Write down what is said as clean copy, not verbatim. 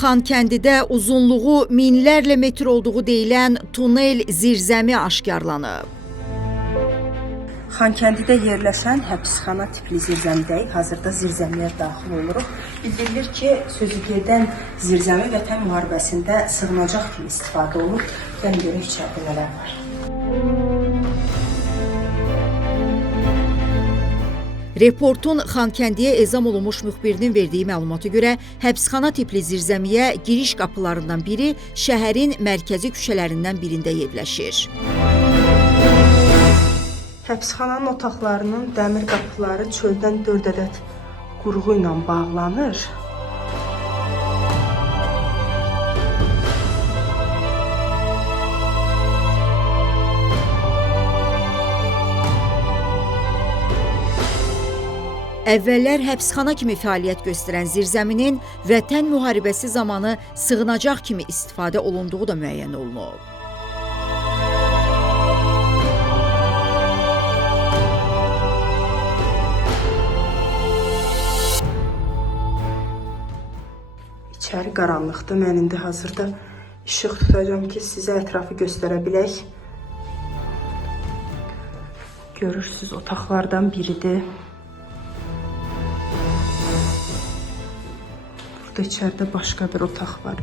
Xankəndidə uzunluğu minlərlə metr olduğu deyilən tunel zirzəmi aşkarlanıb. Xankəndidə yerləşən həbsxana tipli zirzəmidəyik. Hazırda zirzəmiyə daxil oluruq. Bildirilir ki, sözügedən zirzəmi Vətən müharibəsində sığınacaq kimi istifadə olunub. Gəlin görək içəridə nələr var. Reportun Xankəndiyə ezam olunmuş müxbirinin verdiyi məlumata görə, həbsxana tipli zirzəmiyə giriş qapılarından biri şəhərin mərkəzi küçələrindən birində yerləşir. Həbsxananın otaqlarının dəmir qapıları çöldən 4 ədəd qurğu ilə bağlanır. Əvvəllər həbsxana kimi fəaliyyət göstərən zirzəminin Vətən müharibəsi zamanı sığınacaq kimi istifadə olunduğu da müəyyən olunub. İçəri qaranlıqdır. Mən indi hazırda işıq tutacağım ki, sizə ətrafı göstərə bilək. Görürsünüz, otaqlardan biridir. Burada içəridə başqa bir otaq var.